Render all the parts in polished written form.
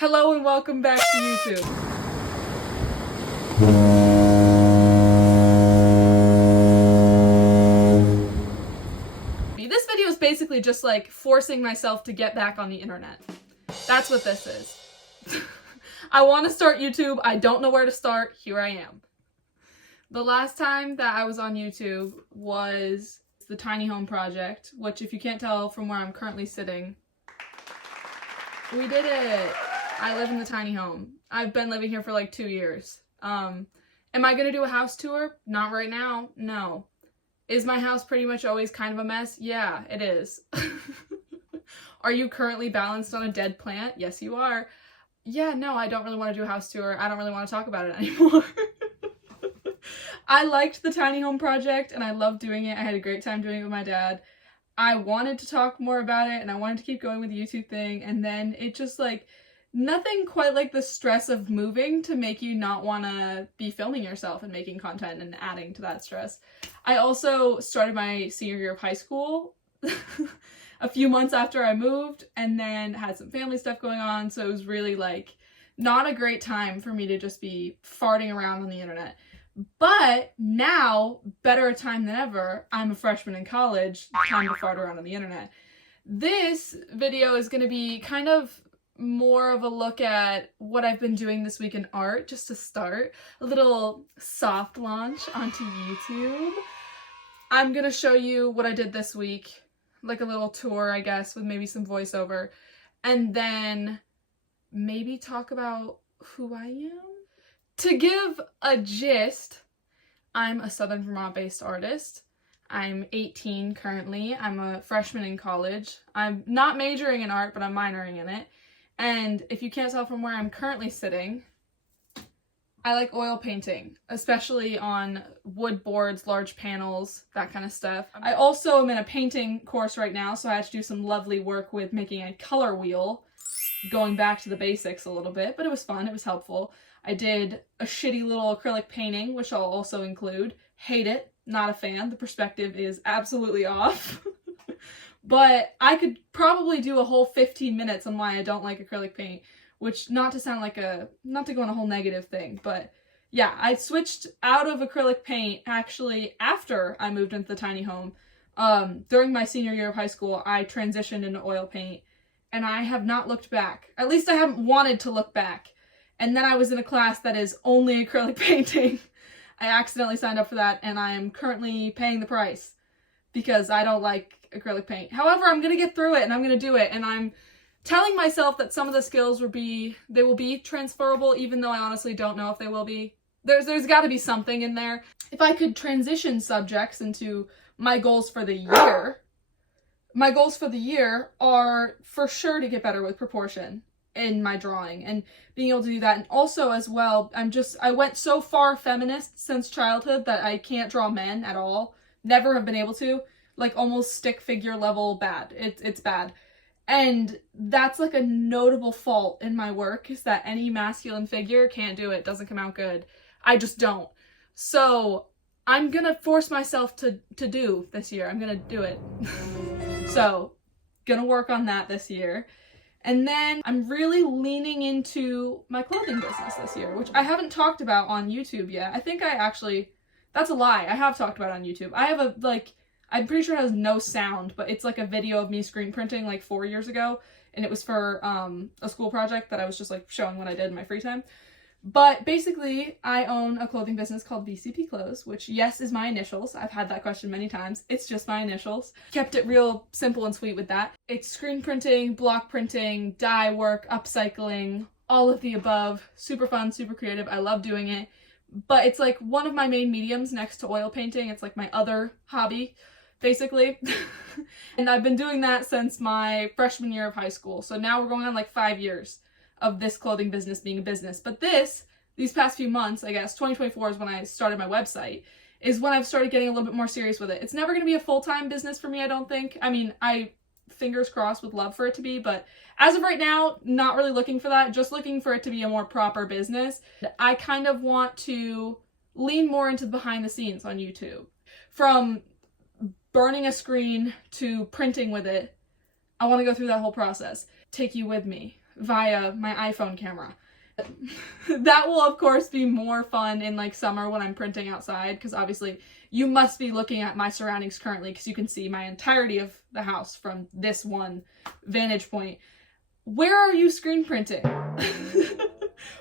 Hello and welcome back to YouTube. This video is basically just like forcing myself to get back on the internet. That's what this is. I want to start YouTube. I don't know where to start. Here I am. The last time that I was on YouTube was the tiny home project, which if you can't tell from where I'm currently sitting, we did it. I live in the tiny home. I've been living here for like 2 years. Am I gonna do a house tour? Not right now, no. Is my house pretty much always kind of a mess? Yeah, it is. Are you currently balanced on a dead plant? Yes, you are. Yeah, no, I don't really want to do a house tour. I don't really want to talk about it anymore. I liked the tiny home project and I loved doing it. I had a great time doing it with my dad. I wanted to talk more about it and I wanted to keep going with the YouTube thing, and then it just like, nothing quite like the stress of moving to make you not want to be filming yourself and making content and adding to that stress. I also started my senior year of high school a few months after I moved, and then had some family stuff going on, so it was really like not a great time for me to just be farting around on the internet. But now, better time than ever, I'm a freshman in college, time to fart around on the internet. This video is going to be kind of more of a look at what I've been doing this week in art, just to start. A little soft launch onto YouTube. I'm gonna show you what I did this week, like a little tour, I guess, with maybe some voiceover, and then maybe talk about who I am. To give a gist, I'm a Southern Vermont-based artist. I'm 18 currently. I'm a freshman in college. I'm not majoring in art, but I'm minoring in it. And if you can't tell from where I'm currently sitting, I like oil painting, especially on wood boards, large panels, that kind of stuff. I also am in a painting course right now, so I had to do some lovely work with making a color wheel, going back to the basics a little bit, but it was fun, it was helpful. I did a shitty little acrylic painting, which I'll also include. Hate it, not a fan, the perspective is absolutely off. But I could probably do a whole 15 minutes on why I don't like acrylic paint, which not to sound like not to go on a whole negative thing, but yeah, I switched out of acrylic paint actually after I moved into the tiny home. During my senior year of high school, I transitioned into oil paint and I have not looked back. At least I haven't wanted to look back. And then I was in a class that is only acrylic painting. I accidentally signed up for that and I am currently paying the price because I don't like acrylic paint. However, I'm gonna get through it and I'm gonna do it, and I'm telling myself that some of the skills will be transferable, even though I honestly don't know if they will be. There's got to be something in there. If I could transition subjects into my goals for the year, my goals for the year are for sure to get better with proportion in my drawing and being able to do that. And also as well, I went so far feminist since childhood that I can't draw men at all. Never have been able to. Like almost stick figure level bad. It's bad. And that's like a notable fault in my work, is that any masculine figure can't do it, doesn't come out good. I just don't. So I'm gonna force myself to do this year. I'm gonna do it. So gonna work on that this year. And then I'm really leaning into my clothing business this year, which I haven't talked about on YouTube yet. I think that's a lie. I have talked about it on YouTube. I have I'm pretty sure it has no sound, but it's like a video of me screen printing like 4 years ago, and it was for a school project that I was just like showing what I did in my free time. But basically, I own a clothing business called VCP Clothes, which, yes, is my initials. I've had that question many times. It's just my initials. Kept it real simple and sweet with that. It's screen printing, block printing, dye work, upcycling, all of the above. Super fun, super creative. I love doing it. But it's like one of my main mediums next to oil painting. It's like my other hobby, basically. And I've been doing that since my freshman year of high school. So now we're going on like 5 years of this clothing business being a business. But these past few months, I guess, 2024 is when I started my website, is when I've started getting a little bit more serious with it. It's never going to be a full-time business for me, I don't think. I mean, fingers crossed, would love for it to be, but as of right now, not really looking for that, just looking for it to be a more proper business. I kind of want to lean more into the behind the scenes on YouTube. From burning a screen to printing with it, I want to go through that whole process. Take you with me. via my iPhone camera. That will of course be more fun in like summer when I'm printing outside, because obviously you must be looking at my surroundings currently because you can see my entirety of the house from this one vantage point. Where are you screen printing?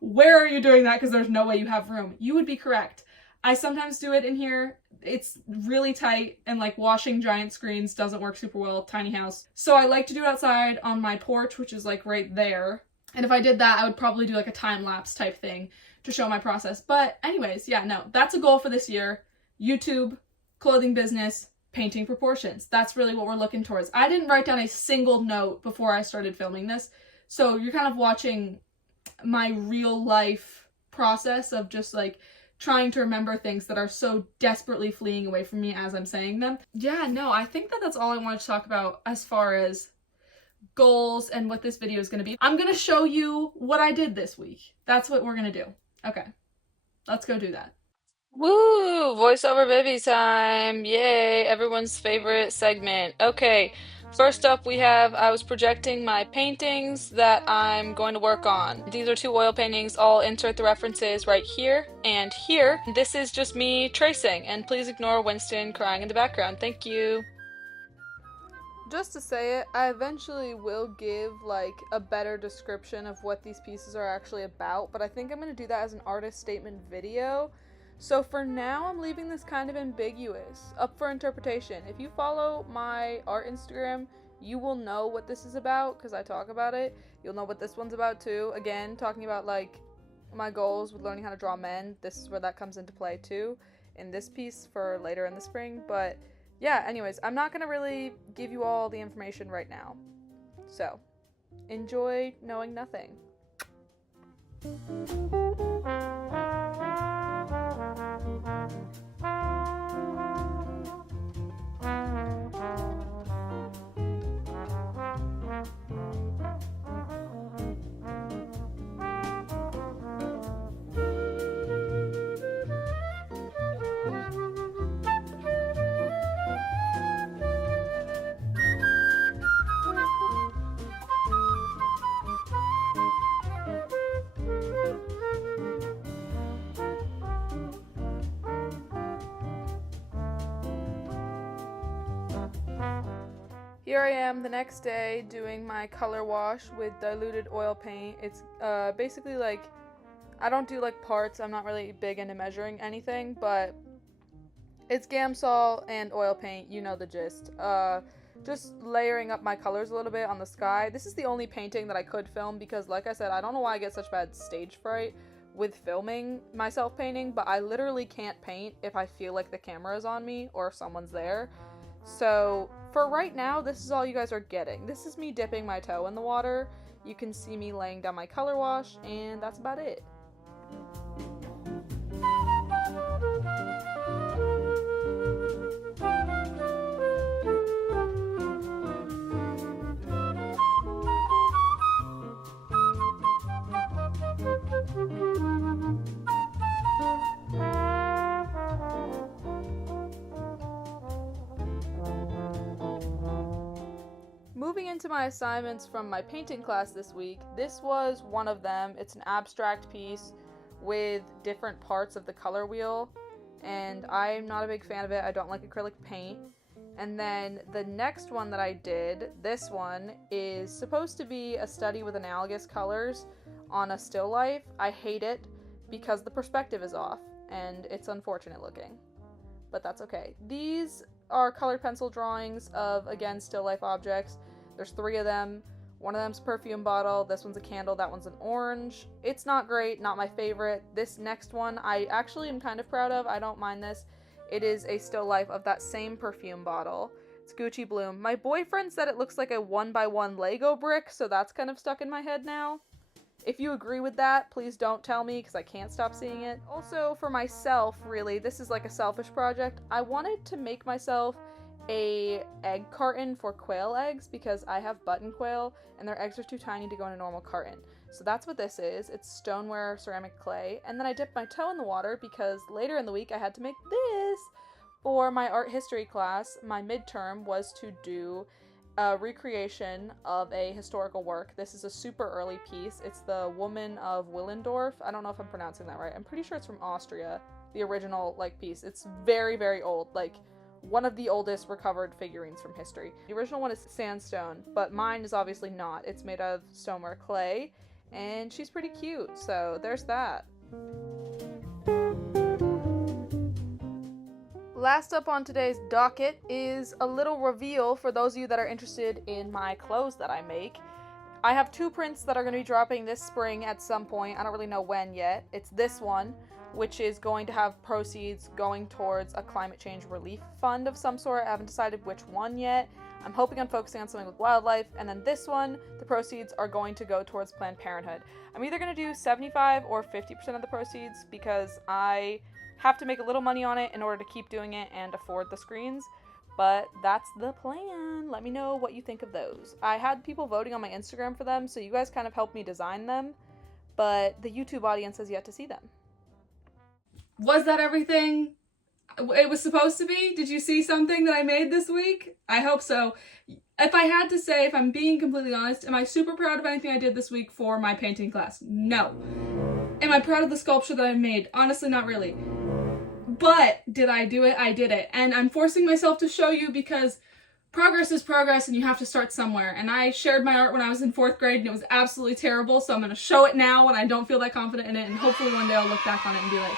Where are you doing that? Because there's no way you have room. You would be correct. I sometimes do it in here. It's really tight, and like washing giant screens doesn't work super well, tiny house. So I like to do it outside on my porch, which is like right there. And if I did that, I would probably do like a time lapse type thing to show my process. But anyways, yeah, no, that's a goal for this year. YouTube, clothing business, painting proportions. That's really what we're looking towards. I didn't write down a single note before I started filming this. So you're kind of watching my real life process of just like trying to remember things that are so desperately fleeing away from me as I'm saying them. Yeah, no, I think that that's all I wanted to talk about as far as goals and what this video is going to be. I'm going to show you what I did this week. That's what we're going to do. Okay, let's go do that. Woo! Voiceover Vivi time! Yay! Everyone's favorite segment. Okay, first up we have I was projecting my paintings that I'm going to work on. These are 2 oil paintings. I'll insert the references right here and here. This is just me tracing, and please ignore Winston crying in the background. Thank you. Just to say it, I eventually will give like a better description of what these pieces are actually about, but I think I'm going to do that as an artist statement video. So for now, I'm leaving this kind of ambiguous, up for interpretation. If you follow my art Instagram, you will know what this is about, because I talk about it. You'll know what this one's about too. Again, talking about like my goals with learning how to draw men. This is where that comes into play too, in this piece for later in the spring. But yeah, anyways, I'm not going to really give you all the information right now. So, enjoy knowing nothing. Here I am the next day doing my color wash with diluted oil paint. It's basically like, I don't do like parts, I'm not really big into measuring anything, but it's Gamsol and oil paint, you know the gist. Just layering up my colors a little bit on the sky. This is the only painting that I could film because, like I said, I don't know why I get such bad stage fright with filming myself painting, but I literally can't paint if I feel like the camera is on me or if someone's there. So for right now, this is all you guys are getting. This is me dipping my toe in the water. You can see me laying down my color wash, and that's about it. Moving into my assignments from my painting class this week, this was one of them. It's an abstract piece with different parts of the color wheel, and I'm not a big fan of it. I don't like acrylic paint. And then the next one that I did, this one, is supposed to be a study with analogous colors on a still life. I hate it because the perspective is off, and it's unfortunate looking. But that's okay. These are colored pencil drawings of, again, still life objects. There's 3 of them. One of them's a perfume bottle, this one's a candle, that one's an orange. It's not great, not my favorite. This next one I actually am kind of proud of. I don't mind this. It is a still life of that same perfume bottle. It's Gucci Bloom. My boyfriend said it looks like a 1x1 Lego brick, so that's kind of stuck in my head now. If you agree with that, please don't tell me because I can't stop seeing it. Also, for myself, really, this is like a selfish project. I wanted to make myself a egg carton for quail eggs because I have button quail and their eggs are too tiny to go in a normal carton. So that's what this is. It's stoneware ceramic clay. And then I dipped my toe in the water because later in the week I had to make this for my art history class. My midterm was to do a recreation of a historical work. This is a super early piece. It's the Woman of Willendorf. I don't know if I'm pronouncing that right. I'm pretty sure it's from Austria, the original like piece. It's very, very old, like one of the oldest recovered figurines from history. The original one is sandstone, but mine is obviously not. It's made of stoner clay, and she's pretty cute, so there's that. Last up on today's docket is a little reveal for those of you that are interested in my clothes that I make. I have 2 prints that are going to be dropping this spring at some point. I don't really know when yet. It's this one, which is going to have proceeds going towards a climate change relief fund of some sort. I haven't decided which one yet. I'm hoping on focusing on something with wildlife. And then this one, the proceeds are going to go towards Planned Parenthood. I'm either going to do 75 or 50% of the proceeds because I have to make a little money on it in order to keep doing it and afford the screens. But that's the plan. Let me know what you think of those. I had people voting on my Instagram for them, so you guys kind of helped me design them, but the YouTube audience has yet to see them. Was that everything it was supposed to be? Did you see something that I made this week? I hope so. If I had to say, if I'm being completely honest, am I super proud of anything I did this week for my painting class? No. Am I proud of the sculpture that I made? Honestly, not really. But did I do it? I did it. And I'm forcing myself to show you because progress is progress and you have to start somewhere. And I shared my art when I was in 4th grade and it was absolutely terrible. So I'm going to show it now when I don't feel that confident in it. And hopefully one day I'll look back on it and be like,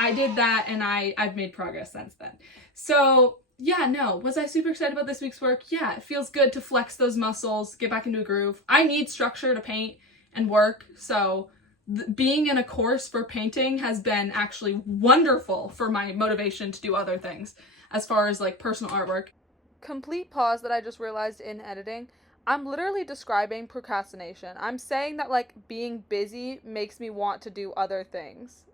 I did that and I've made progress since then. So yeah, no. Was I super excited about this week's work? Yeah, it feels good to flex those muscles, get back into a groove. I need structure to paint and work. So being in a course for painting has been actually wonderful for my motivation to do other things as far as like personal artwork. Complete pause that I just realized in editing. I'm literally describing procrastination. I'm saying that like being busy makes me want to do other things.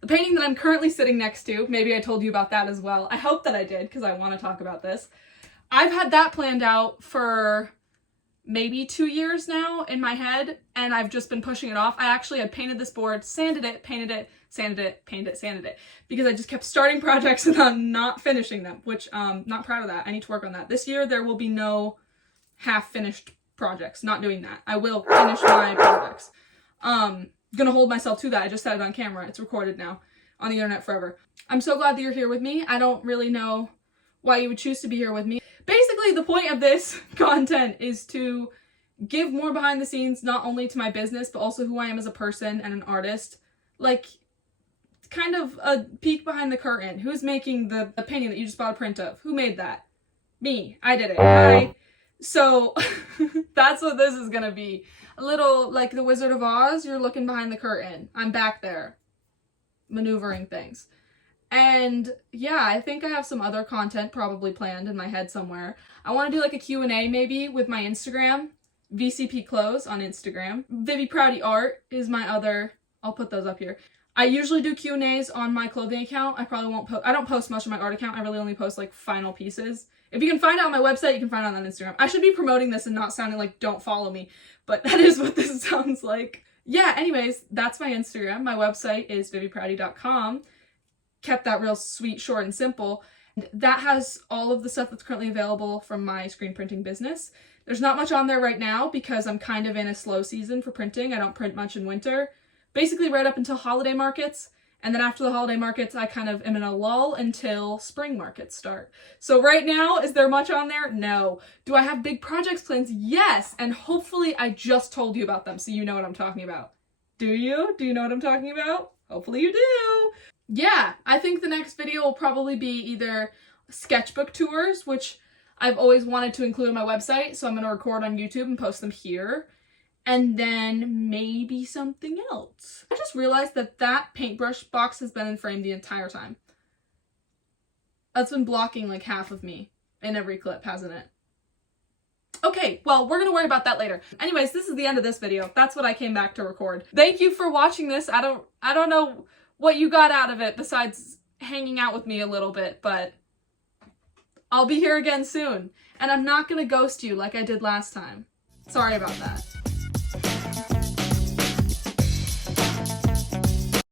The painting that I'm currently sitting next to, maybe I told you about that as well. I hope that I did because I want to talk about this. I've had that planned out for maybe 2 years now in my head, and I've just been pushing it off. I actually had painted this board, sanded it, painted it, sanded it, painted it, sanded it, because I just kept starting projects and then not finishing them, which not proud of that. I need to work on that. This year there will be no half-finished projects. Not doing that. I will finish my projects. Gonna hold myself to that. I just said it on camera. It's recorded now on the internet forever. I'm so glad that you're here with me. I don't really know why you would choose to be here with me. Basically, the point of this content is to give more behind the scenes, not only to my business, but also who I am as a person and an artist. Like, kind of a peek behind the curtain. Who's making the painting that you just bought a print of? Who made that? Me. I did it. Hi. So, that's what this is gonna be. A little, like the Wizard of Oz, you're looking behind the curtain. I'm back there, maneuvering things. And yeah, I think I have some other content probably planned in my head somewhere. I want to do like a Q&A maybe with my Instagram, VCP Clothes on Instagram. Vivi Prouty Art is my other, I'll put those up here. I usually do Q&As on my clothing account. I probably won't I don't post much on my art account. I really only post like final pieces. If you can find it on my website, you can find it on Instagram. I should be promoting this and not sounding like don't follow me, but that is what this sounds like. Yeah, anyways, that's my Instagram. My website is viviprouty.com. Kept that real sweet, short, and simple. That has all of the stuff that's currently available from my screen printing business. There's not much on there right now because I'm kind of in a slow season for printing. I don't print much in winter. Basically right up until holiday markets. And then after the holiday markets, I kind of am in a lull until spring markets start. So right now, is there much on there? No. Do I have big projects plans? Yes. And hopefully I just told you about them so you know what I'm talking about. Do you? Do you know what I'm talking about? Hopefully you do. Yeah, I think the next video will probably be either sketchbook tours, which I've always wanted to include on my website, so I'm going to record on YouTube and post them here. And then maybe something else. I just realized that that paintbrush box has been in frame the entire time. That's been blocking like half of me in every clip, hasn't it? Okay, well, we're gonna worry about that later. Anyways, this is the end of this video. That's what I came back to record. Thank you for watching this. I don't know what you got out of it besides hanging out with me a little bit, but I'll be here again soon. And I'm not gonna ghost you like I did last time. Sorry about that.